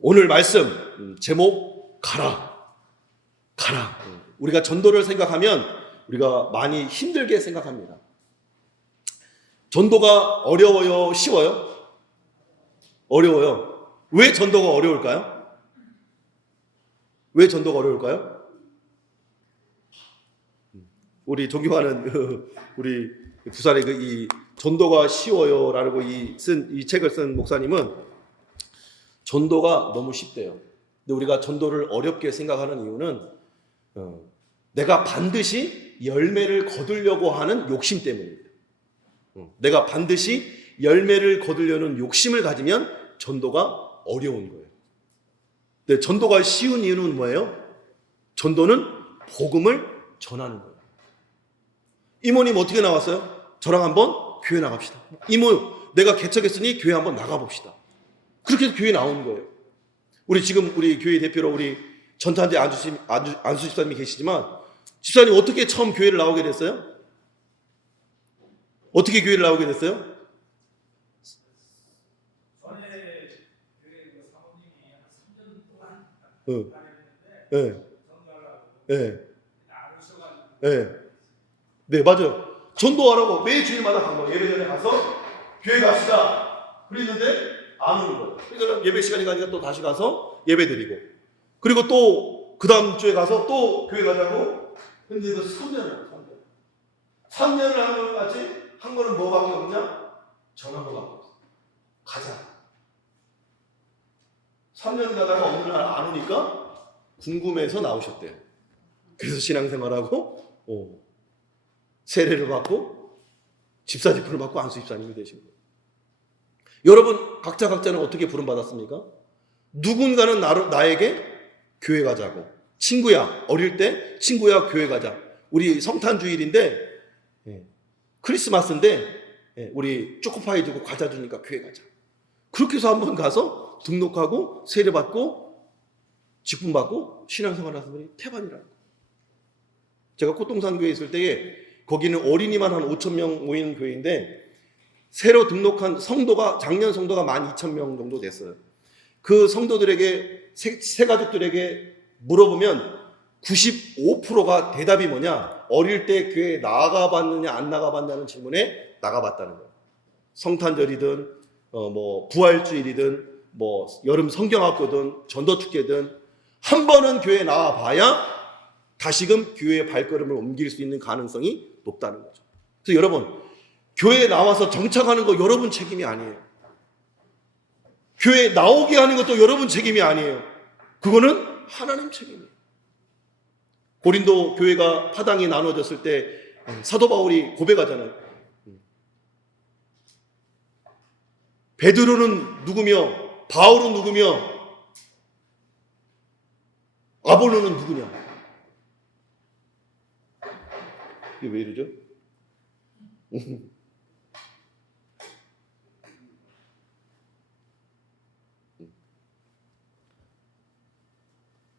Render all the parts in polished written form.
오늘 말씀 제목 가라. 우리가 전도를 생각하면 우리가 많이 힘들게 생각합니다. 전도가 어려워요? 쉬워요? 어려워요. 왜 전도가 어려울까요? 왜 전도가 어려울까요? 우리 존경하는 우리 부산의 이 전도가 쉬워요라고 이 책을 쓴 목사님은 전도가 너무 쉽대요. 근데 우리가 전도를 어렵게 생각하는 이유는 내가 반드시 열매를 거두려고 하는 욕심 때문입니다. 내가 반드시 열매를 거두려는 욕심을 가지면 전도가 어려운 거예요. 근데 전도가 쉬운 이유는 뭐예요? 전도는 복음을 전하는 거예요. 이모님 어떻게 나왔어요? 저랑 한번 교회 나갑시다. 이모 내가 개척했으니 교회 한번 나가봅시다. 그렇게 해서 교회 나온 거예요. 우리 교회 대표로 우리 전탄재 안수 집사님이 계시지만 집사님 어떻게 처음 교회를 나오게 됐어요? 어떻게 교회를 나오게 됐어요? 전에 교회 사모님이 한 3년 동안 네. 전도하려고 나오셔가지고 네, 맞아요. 전도하라고 매 주일마다 간 거예요. 예배 전에 가서 교회 갑시다. 그랬는데 안 오는 거예요. 그러니까 예배 시간이 가니까 또 다시 가서 예배 드리고 그리고 또 그 다음 주에 가서 또 교회 가자고. 근데 이거 3년을 3년을 한 거는 같이 한 거는 뭐밖에 없냐? 전화번호밖에 없어. 가자. 3년 가다가 어느 날 안 오니까 궁금해서 나오셨대요. 그래서 신앙생활하고 세례를 받고 집사 지표를 받고 안수 집사님이 되신 거예요. 여러분 각자는 어떻게 부름받았습니까? 누군가는 나에게 교회 가자고, 친구야 어릴 때 친구야 교회 가자. 우리 성탄 주일인데 크리스마스인데 우리 초코파이 주고 과자 주니까 교회 가자. 그렇게 해서 한번 가서 등록하고 세례 받고 직분 받고 신앙생활 하는 분이 태반이라는 거예요. 제가 꽃동산 교회에 있을 때에 거기는 어린이만 한 5,000명 모이는 교회인데 새로 등록한 성도가 작년 성도가 12,000명 정도 됐어요. 그 성도들에게 새 가족들에게 물어보면 95%가 대답이 뭐냐? 어릴 때 교회에 나가봤느냐 안 나가봤냐는 질문에 나가봤다는 거예요. 성탄절이든 뭐 부활주일이든 뭐 여름 성경학교든 전도축제든 한 번은 교회에 나와봐야 다시금 교회의 발걸음을 옮길 수 있는 가능성이 높다는 거죠. 그래서 여러분 교회에 나와서 정착하는 거 여러분 책임이 아니에요. 교회에 나오게 하는 것도 여러분 책임이 아니에요. 그거는 하나님 책임이에요. 고린도 교회가 파당이 나눠졌을 때 사도 바울이 고백하잖아요. 베드로는 누구며 바울은 누구며 아볼로는 누구냐? 이게 왜 이러죠?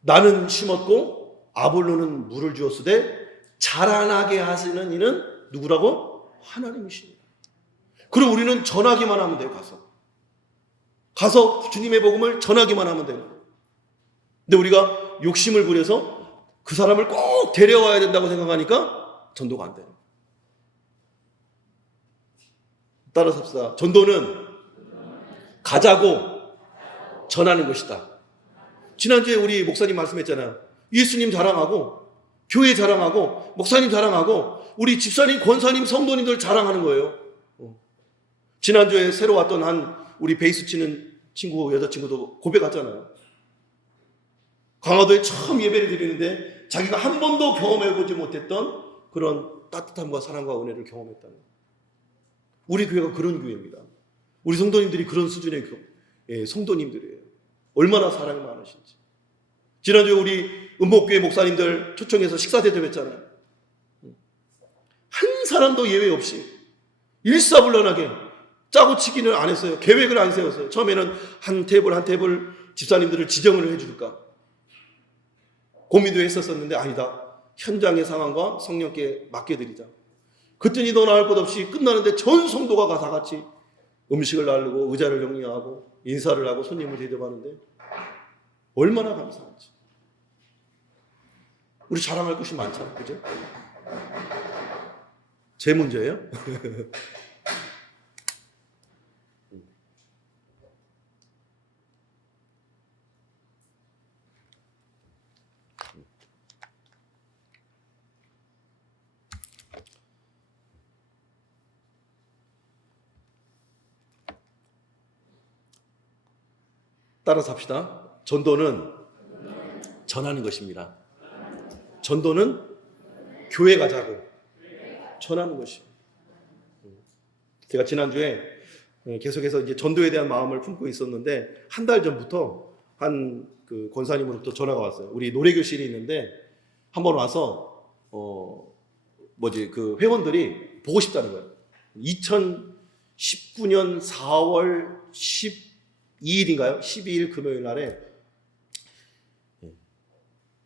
나는 심었고 아볼로는 물을 주었으되 자라나게 하시는 이는 누구라고? 하나님이십니다. 그럼 우리는 전하기만 하면 돼요. 가서 주님의 복음을 전하기만 하면 돼요. 근데 우리가 욕심을 부려서 그 사람을 꼭 데려와야 된다고 생각하니까 전도가 안 돼요. 따라서 합시다. 전도는 가자고 전하는 것이다. 지난주에 우리 목사님 말씀했잖아요. 예수님 자랑하고 교회 자랑하고 목사님 자랑하고 우리 집사님, 권사님, 성도님들 자랑하는 거예요. 지난주에 새로 왔던 한 우리 베이스 치는 친구, 여자친구도 고백했잖아요. 강화도에 처음 예배를 드리는데 자기가 한 번도 경험해보지 못했던 그런 따뜻함과 사랑과 은혜를 경험했다는 거예요. 우리 교회가 그런 교회입니다. 우리 성도님들이 그런 수준의 성도님들이에요. 얼마나 사랑이 많으신지. 지난주에 우리 은목교회 목사님들 초청해서 식사 대접했잖아요. 한 사람도 예외 없이 일사불란하게 짜고 치기는 안 했어요. 계획을 안 세웠어요. 처음에는 한 테이블 집사님들을 지정을 해줄까 고민도 했었는데 아니다. 현장의 상황과 성령께 맡겨드리자. 그랬더니 너 나을 것 없이 끝나는데 전 성도가 다 같이 음식을 나르고 의자를 정리하고 인사를 하고 손님을 대접하는데 얼마나 감사한지. 우리 자랑할 것이 많잖아요. 그죠? 제 문제예요? 따라서 합시다. 전도는 전하는 것입니다. 전도는 교회 가자고 전하는 것이에요. 제가 지난주에 계속해서 이제 전도에 대한 마음을 품고 있었는데 한 달 전부터 한 그 권사님으로부터 전화가 왔어요. 우리 노래교실이 있는데 한번 와서 그 회원들이 보고 싶다는 거예요. 2019년 4월 12일인가요? 12일 금요일 날에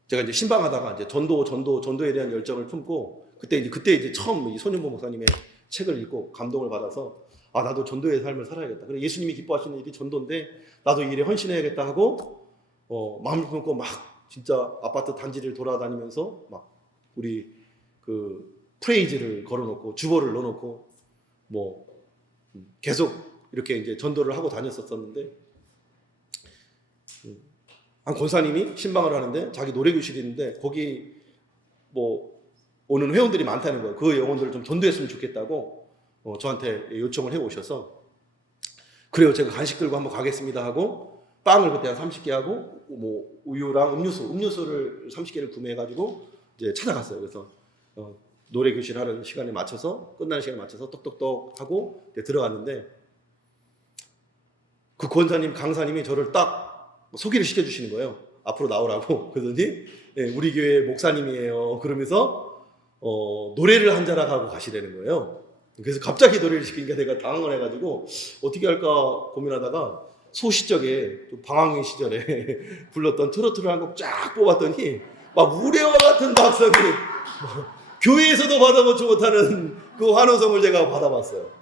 제가 이제 신방하다가 이제 전도에 대한 열정을 품고 그때 이제 처음 이 손윤보 목사님의 책을 읽고 감동을 받아서 아, 나도 전도의 삶을 살아야겠다. 그래 예수님이 기뻐하시는 일이 전도인데 나도 이 일에 헌신해야겠다 하고 마음을 품고 막 진짜 아파트 단지를 돌아다니면서 막 우리 그 프레이즈를 걸어놓고 주보를 넣어놓고 뭐 계속 이렇게 이제 전도를 하고 다녔었는데 한 권사님이 신방을 하는데 자기 노래교실이 있는데 거기 뭐 오는 회원들이 많다는 거예요. 그 영혼들을 좀 전도했으면 좋겠다고 저한테 요청을 해 오셔서 그래요. 제가 간식 들고 한번 가겠습니다 하고 빵을 그때 한 30개 하고 뭐 우유랑 음료수를 30개를 구매해 가지고 이제 찾아갔어요. 그래서 노래교실 하는 시간에 맞춰서 끝나는 시간에 맞춰서 똑똑똑 하고 이제 들어갔는데 그 권사님 강사님이 저를 딱 소개를 시켜주시는 거예요. 앞으로 나오라고. 그러더니 네, 우리 교회 목사님이에요. 그러면서 노래를 한 자락 하고 가시라는 거예요. 그래서 갑자기 노래를 시키니까 내가 당황을 해가지고 어떻게 할까 고민하다가 소시적에 방황의 시절에 불렀던 트로트를 한 곡 쫙 뽑았더니 막 우레와 같은 박성이 교회에서도 받아보지 못하는 그 환호성을 제가 받아봤어요.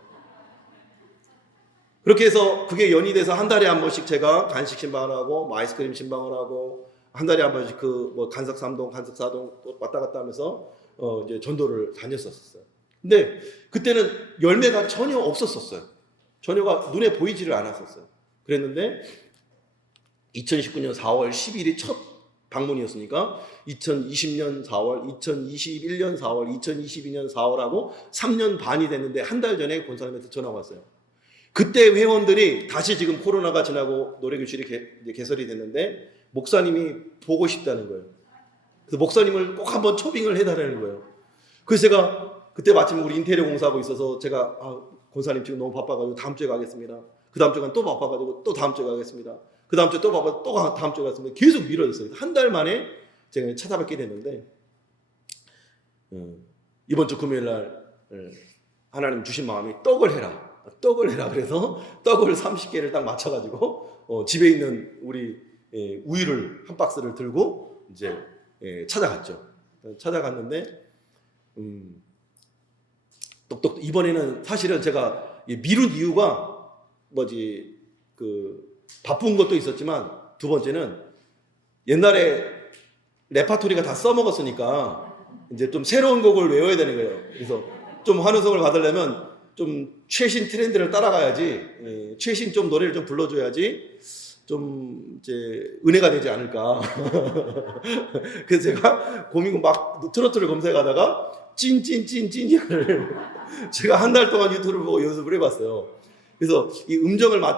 그렇게 해서 그게 연이 돼서 한 달에 한 번씩 제가 간식 신방을 하고 뭐 아이스크림 신방을 하고 한 달에 한 번씩 그 뭐 간석 3동, 간석 4동 또 왔다 갔다 하면서 이제 전도를 다녔었어요. 근데 그때는 열매가 전혀 없었어요. 전혀가 눈에 보이지를 않았었어요. 그랬는데 2019년 4월 10일이 첫 방문이었으니까 2020년 4월, 2021년 4월, 2022년 4월하고 3년 반이 됐는데 한 달 전에 권사님한테 전화가 왔어요. 그때 회원들이 다시 지금 코로나가 지나고 노래교실이 개설이 됐는데 목사님이 보고 싶다는 거예요. 그래서 목사님을 꼭 한번 초빙을 해달라는 거예요. 그래서 제가 그때 마침 우리 인테리어 공사하고 있어서 제가 권사님 지금 너무 바빠가지고 다음 주에 가겠습니다. 그 다음 주간 또 바빠가지고 또 다음 주에 가겠습니다. 그 다음 주에 또 바빠 또 다음 주에 가겠습니다. 계속 미뤄졌어요. 한 달 만에 제가 찾아뵙게 됐는데 이번 주 금요일 날 하나님 주신 마음이 떡을 해라 그래서 떡을 30개를 딱 맞춰가지고 집에 있는 우리 우유를 한 박스를 들고 이제 찾아갔죠. 찾아갔는데 똑똑 이번에는 사실은 제가 미룬 이유가 바쁜 것도 있었지만 두 번째는 옛날에 레파토리가 다 써먹었으니까 이제 좀 새로운 곡을 외워야 되는 거예요. 그래서 좀 환호성을 받으려면 좀 최신 트렌드를 따라가야지, 최신 좀 노래를 좀 불러줘야지 좀 이제 은혜가 되지 않을까. 그래서 제가 고민고 막 트로트를 검색하다가 찐찐찐찐이를 제가 한 달 동안 유튜브를 보고 연습을 해봤어요. 그래서 이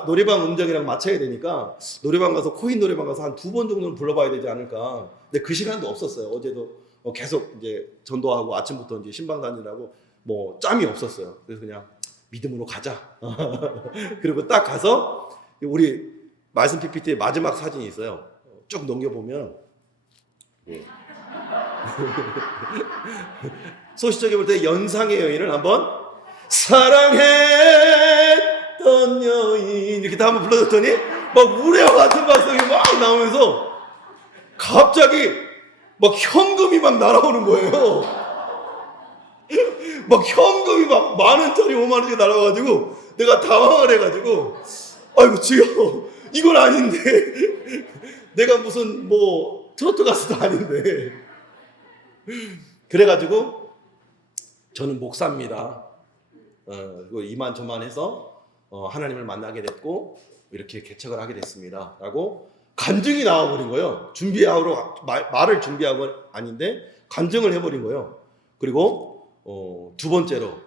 노래방 음정이랑 맞춰야 되니까 노래방 가서 코인 노래방 가서 한 2번 정도는 불러봐야 되지 않을까. 근데 그 시간도 없었어요. 어제도 계속 이제 전도하고 아침부터 이제 신방 다니라고 뭐 짬이 없었어요. 그래서 그냥 믿음으로 가자. 그리고 딱 가서 우리 말씀 PPT의 마지막 사진이 있어요. 쭉 넘겨보면 소시적에 볼 때 연상의 여인을 한번 사랑했던 여인 이렇게 다 한번 불러줬더니 막 우레와 같은 박성이 막 나오면서 갑자기 막 현금이 막 날아오는 거예요. 막 현금이 막 10,000원짜리 50,000원짜리 날아와가지고 내가 당황을 해가지고 아이고 주여 이건 아닌데 내가 무슨 뭐 트로트 가수도 아닌데. 그래가지고 저는 목사입니다. 그리고 이만저만해서 하나님을 만나게 됐고 이렇게 개척을 하게 됐습니다. 라고 간증이 나와버린 거예요. 준비하러 말을 준비하고 아닌데 간증을 해버린 거예요. 그리고 두 번째로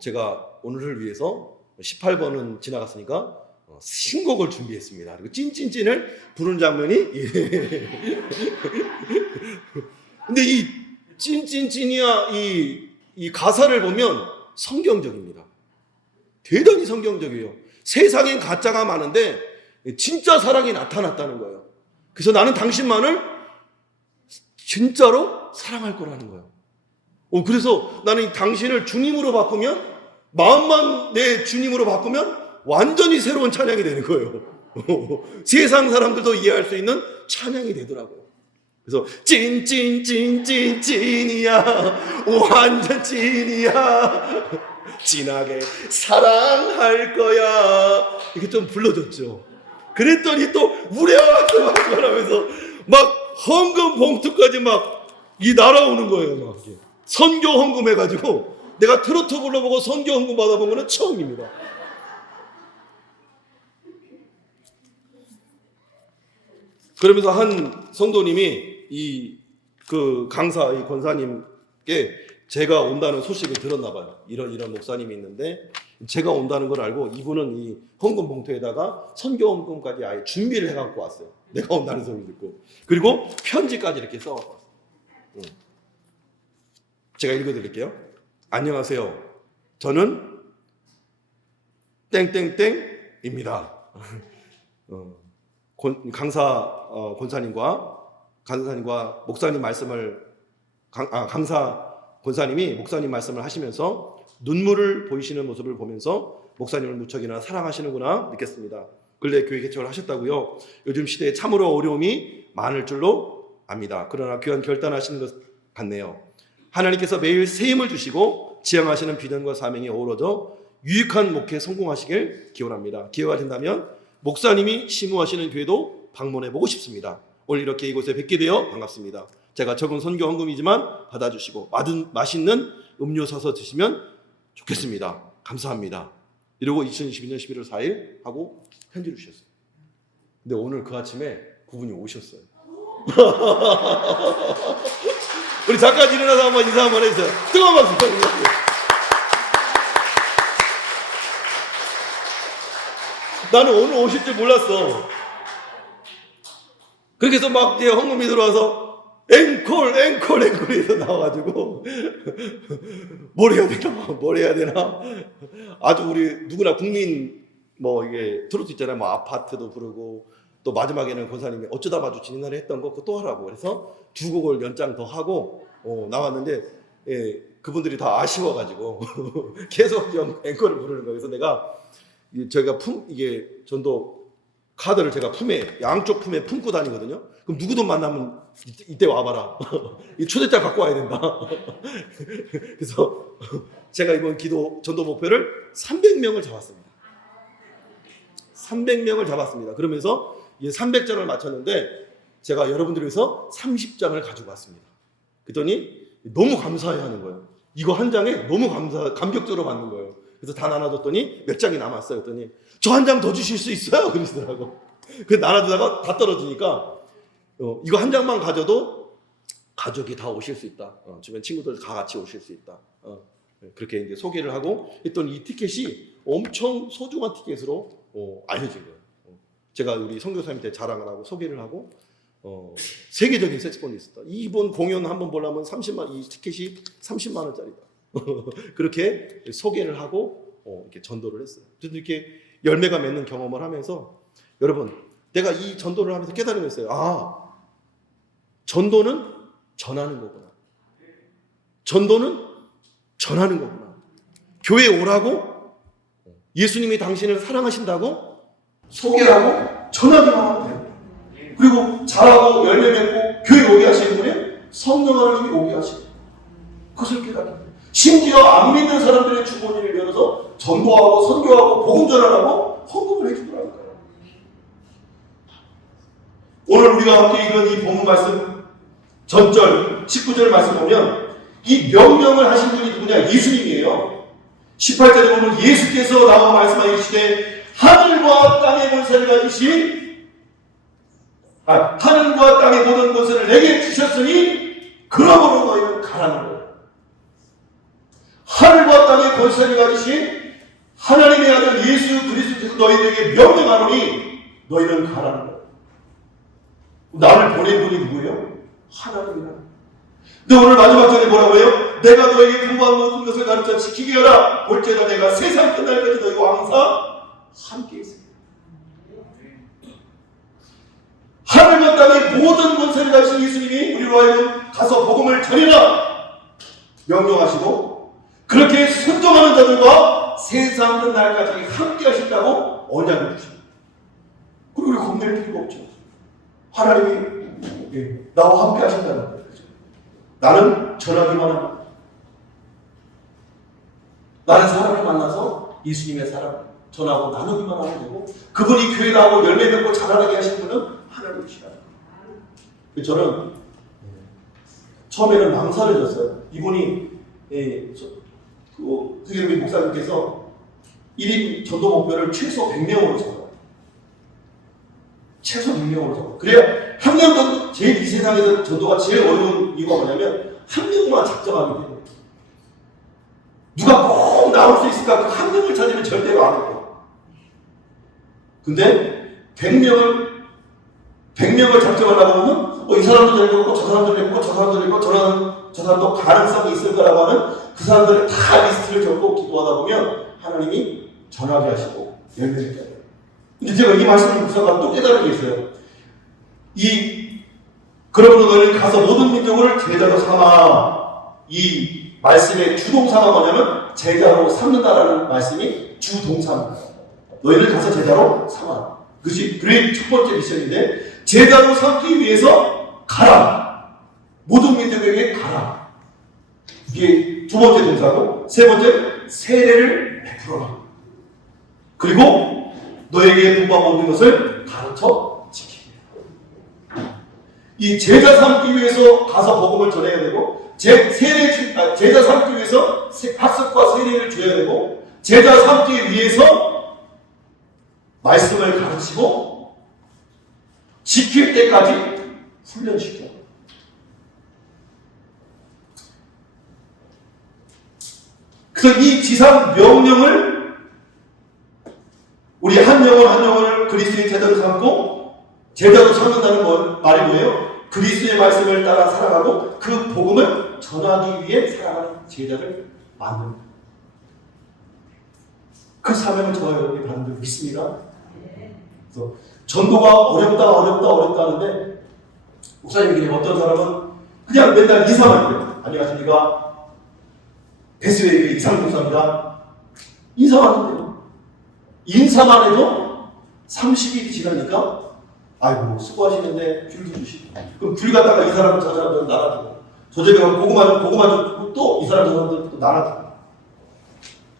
제가 오늘을 위해서 18번은 지나갔으니까 신곡을 준비했습니다. 그리고 찐찐찐을 부른 장면이 근데 이 찐찐찐이야 이 가사를 보면 성경적입니다. 대단히 성경적이에요. 세상엔 가짜가 많은데 진짜 사랑이 나타났다는 거예요. 그래서 나는 당신만을 진짜로 사랑할 거라는 거예요. 그래서 나는 당신을 주님으로 바꾸면 마음만 내 주님으로 바꾸면 완전히 새로운 찬양이 되는 거예요. 세상 사람들도 이해할 수 있는 찬양이 되더라고요. 그래서 찐이야 완전 찐이야 진하게 사랑할 거야 이렇게 좀 불러줬죠. 그랬더니 또 우려하면서 막 헌금 봉투까지 막 이 날아오는 거예요. 막 선교 헌금 해가지고 내가 트로트 불러보고 선교 헌금 받아본 거는 처음입니다. 그러면서 한 성도님이 그 강사 이 권사님께 제가 온다는 소식을 들었나 봐요. 이런 목사님이 있는데 제가 온다는 걸 알고 이분은 이 헌금 봉투에다가 선교 헌금까지 아예 준비를 해갖고 왔어요. 내가 온다는 소리를 듣고. 그리고 편지까지 이렇게 써갖고 왔어요. 제가 읽어드릴게요. 안녕하세요. 저는 땡땡땡입니다. 강사 권사님과 목사님 말씀을 강사 권사님이 목사님 말씀을 하시면서 눈물을 보이시는 모습을 보면서 목사님을 무척이나 사랑하시는구나 느꼈습니다. 근래 교회 개척을 하셨다고요. 요즘 시대에 참으로 어려움이 많을 줄로 압니다. 그러나 귀한 결단하시는 것 같네요. 하나님께서 매일 새 힘을 주시고 지향하시는 비전과 사명이 어우러져 유익한 목회 성공하시길 기원합니다. 기회가 된다면 목사님이 심우하시는 교회도 방문해보고 싶습니다. 오늘 이렇게 이곳에 뵙게 되어 반갑습니다. 제가 적은 선교 헌금이지만 받아주시고 맛있는 음료 사서 드시면 좋겠습니다. 감사합니다. 이러고 2022년 11월 4일 하고 편지를 주셨어요. 근데 오늘 그 아침에 그분이 오셨어요. 우리 잠깐 일어나서 한번 인사 한번 해주세요. 뜨거운 박수 부탁드립니다. 나는 오늘 오실 줄 몰랐어. 그렇게 해서 막 이제 헌금이 들어와서 앵콜 해서 나와가지고 뭘 해야 되나 아주 우리 누구나 국민 뭐 이게 트로트 있잖아요. 뭐 아파트도 부르고 또 마지막에는 권사님이 어쩌다 마주 지난날에 했던 거 그거 또 하라고 그래서 두 곡을 연장 더 하고 나왔는데 그분들이 다 아쉬워가지고 계속 좀 앵콜을 부르는 거예요. 그래서 내가 저희가 이게 전도 카드를 제가 양쪽 품에 품고 다니거든요. 그럼 누구든 만나면 이때 와봐라. 이 초대장 갖고 와야 된다. 그래서 제가 이번 기도 전도 목표를 300명을 잡았습니다. 300명을 잡았습니다. 그러면서 이제 300장을 맞췄는데 제가 여러분들을 위해서 30장을 가지고 왔습니다. 그랬더니 너무 감사해 하는 거예요. 이거 한 장에 너무 감격적으로 받는 거예요. 그래서 다 나눠줬더니 몇 장이 남았어요. 그랬더니 저 한 장 더 주실 수 있어요? 그러시더라고. 그래서 나눠주다가 다 떨어지니까 이거 한 장만 가져도 가족이 다 오실 수 있다. 주변 친구들 다 같이 오실 수 있다. 그렇게 이제 소개를 하고 했더니 이 티켓이 엄청 소중한 티켓으로 알려진 거예요. 제가 우리 선교사님한테 자랑을 하고 소개를 하고 세계적인 색소폰리스트다. 이번 공연 한번 보려면 30만 이 티켓이 30만 원짜리다. 그렇게 소개를 하고 이렇게 전도를 했어요. 그래서 이렇게 열매가 맺는 경험을 하면서 여러분 내가 이 전도를 하면서 깨달은 게 있어요. 전도는 전하는 거구나. 전도는 전하는 거구나. 교회에 오라고 예수님이 당신을 사랑하신다고 소개하고 전하기만 하면 돼요. 그리고 잘하고 열매 맺고 교회 오게 하시는 분이 성령 하나님이 오게 하시고 그것을 깨닫게 돼요. 심지어 안 믿는 사람들의 주머니를 열어서 전도하고 선교하고 복음 전하라고 헌금을 해주더라고요. 오늘 우리가 함께 읽은 이 본문 말씀 전절 19절 말씀 보면 이 명령을 하신 분이 누구냐? 예수님이에요. 18절에 보면 예수께서 나와 말씀하시되 하늘과 땅의 권세를 가지신 하늘과 땅의 모든 권세를 내게 주셨으니 그러므로 너희는 가라는 거예요. 하늘과 땅의 권세를 가지신 하나님의 아들 예수 그리스도께서 너희들에게 명령하노니 너희는 가라는 거예요. 나를 보낸 분이 누구예요? 하나님이라. 근데 오늘 마지막 절에 뭐라고 해요? 내가 너에게 분부한 모든 것을 가르쳐 지키게 하라. 볼지어다 내가 세상 끝날까지 너희와 항상 함께 있습니다. 하늘과 땅의 모든 권세를 가지신 예수님이 우리로 하여금 가서 복음을 전해라 명령하시고 그렇게 순종하는 자들과 세상 끝날까지 함께 하신다고 언약을 주십니다. 그리고 우리 겁낼 필요가 없죠. 하나님이 나와 함께 하신다는 거예요. 나는 전하기만 합니다. 나는 사람을 만나서 예수님의 사랑 전하고 나누기만 하면 되고 그분이 교회 나오고 열매 맺고 자라나게 하신 분은 하나님이시다. 저는 처음에는 망설여 졌어요. 이분이 우리 목사님께서 1인 전도 목표를 최소 100명으로 잡아요. 최소 100명으로 잡아요. 그래야 한 명도 제일 이 세상에서 전도가 제일 어려운 이유가 뭐냐면 한 명만 작정하기 때문에 누가 꼭 나올 수 있을까? 그 한 명을 찾으면 절대로 안 해요. 근데 100명을 작정하려고 하면 이 사람도 되고 저 사람도 되고 저 사람도 되고 저 사람도 가능성이 있을 거라고 하는 그 사람들을 다 리스트를 적고 기도하다 보면 하나님이 전하게 하시고 열매를 맺게 해요. 근데 제가 이 말씀을 묵상하고 또 깨달은 게 있어요. 그러므로 너희는 가서 모든 민족을 제자로 삼아. 이 말씀의 주동사가 뭐냐면 제자로 삼는다라는 말씀이 주동사입니다. 너희는 가서 제자로 삼아. 그것이 그의 첫 번째 미션인데 제자로 삼기 위해서 가라. 모든 민족에게 가라. 이게 두 번째 동사고 세 번째 세례를 베풀어라. 그리고 너에게 분부한 모든 것을 가르쳐 지키게. 이 제자 삼기 위해서 가서 복음을 전해야 되고 제자 삼기 위해서 학습과 세례를 줘야 되고 제자 삼기 위해서 말씀을 가르치고 지킬 때까지 훈련시켜. 그래서 이 지상 명령을 우리 한 영을 그리스도의 제자로 삼고 제자로 삼는다는 말이 뭐예요? 그리스도의 말씀을 따라 살아가고 그 복음을 전하기 위해 살아가는 제자를 만듭니다. 그 사명을 저와 여러분이 받는 줄 믿습니다. 그래서 전도가 어렵다 하는데 목사님들이 어떤 사람은 그냥 맨날 인사만 해요. 안녕하십니까? 베스웨이의 이상목사입니다. 인사만 해요. 인사만 해도 30일이 지나니까 아이고 수고하시는데 귤도 주시고 그럼 귤 갖다가 이 사람은 저 사람들은 나눠주고 저쪽에 가면 고구마 좀 또 이 사람 저 사람들은 또 나눠주고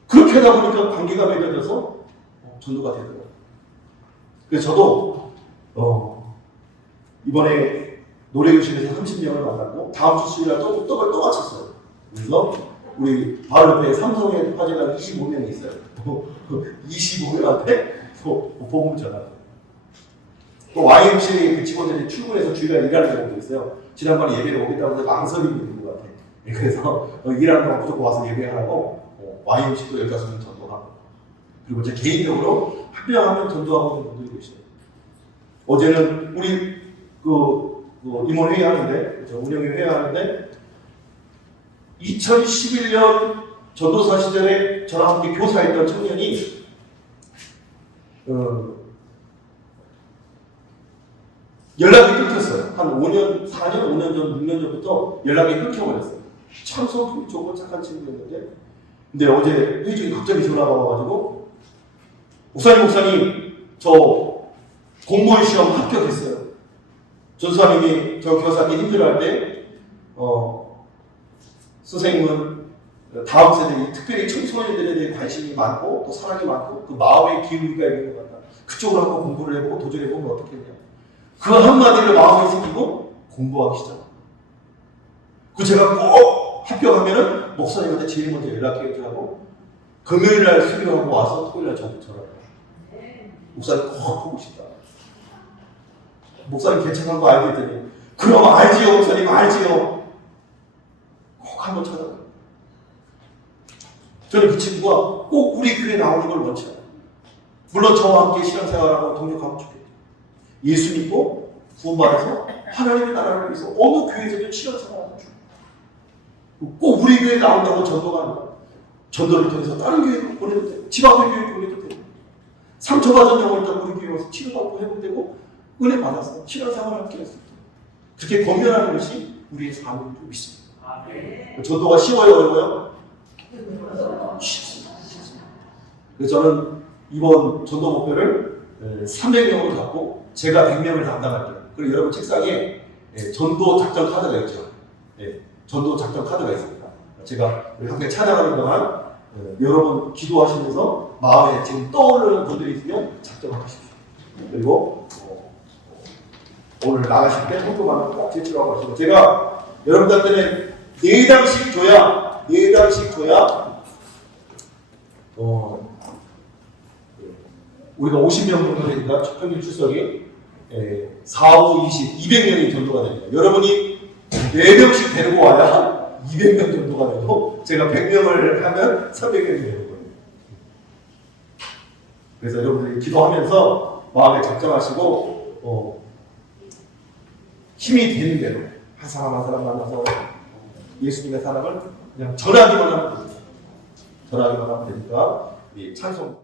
그렇게 하다 보니까 관계가 맺어져서 전도가 되더라고요. 그래서 저도 이번에 노래교실에서 30명을 만났고 다음 주 수요일날 또 마쳤어요. 그래서 우리 바로 옆에 삼성에 화재가 25명이 있어요. 25명한테 복음을 전하고 또 YMCA 그 직원들이 출근해서 주일날 일하는 경우도 있어요. 지난번에 예배를 오겠다고 해서 망설임이 있는 것 같아요. 그래서 일하는 동안 무조건 와서 예배하고 YMC도 15명 전도하고 그리고 제 개인적으로 한 명 한 명 전도하고 있는 분들이 계시죠. 어제는 우리 임원 회의하는데 운영위 회의하는데 2011년 전도사 시절에 저랑 함께 교사했던 청년이 연락이 끊겼어요. 한 5년, 6년 전부터 연락이 끊겨버렸어요. 참 성품이 좋고 착한 친구였는데 근데 어제 회의 중에 갑자기 전화가 와가지고 목사님 저 공무원 시험 합격했어요. 전수사님이 저 교사님 힘들어할 때 선생님은 다음 세대, 특별히 청소년들에 대해 관심이 많고 또 사랑이 많고 그 마음의 기울기가 있는 것 같다. 그쪽으로 한번 공부를 해보고 도전해보면 어떻겠냐. 그 한마디를 마음에 새기고 공부하기 시작합니다. 그 제가 꼭 합격하면은 목사님한테 제일 먼저 연락해야지하고 금요일날 수료하고 와서 토요일날 전화를 해요. 목사님 꼭 보고 싶다. 목사님 괜찮은 거 알고 있더니 그럼 알지요 목사님 알지요. 꼭 한번 찾아봐요. 저는 그 친구가 꼭 우리 교회에 나오는 걸 원치 않아요. 물론 저와 함께 신앙생활하고 동력하면 좋겠죠. 예수 믿고 구원받아서 하나님의 나라를 위해서 어느 교회에서도 신앙생활하면 좋겠죠. 꼭 우리 교회에 나온다고 전도가 아니라 전도를 통해서 다른 교회로 보내도 되고 집 앞에 교회 보내도 되고 상처받은 영혼을 또 우리 교회에 와서 치료받고 회복되고 은혜 받아서 신앙생활을 함께 할 수 있도록 그렇게 권면하는 것이 우리의 삶인 줄 믿습니다. 전도가 쉬워요 어려워요? 쉽습니다. 그래서 저는 이번 전도 목표를 300명으로 잡고 제가 100명을 담당할게요. 그리고 여러분 책상에 전도 작전 카드가 있죠. 전도 작전 카드가 있습니다. 제가 함께 찬양하는 동안 여러분 기도하시면서 마음에 지금 떠오르는 분들이 있으면 작정하십시오. 그리고 오늘 나가실 때 헌금하는 거 제출하고 하시고 제가 여러분들한테는 4장씩 줘야 우리가 50명 정도 되니까 평균 출석이 4, 5, 20, 200명이 전도가 됩니다. 여러분이 4명씩 데리고 와야 200명 정도가 되고 제가 100명을 하면 300명이 되는 거예요. 그래서 여러분들이 기도하면서 마음에 작정하시고 힘이 되는 대로 한 사람 한 사람 만나서 예수님의 사랑을 그냥 전하기만 하면 됩니다. 전하기만 하면 되니까 이 찬송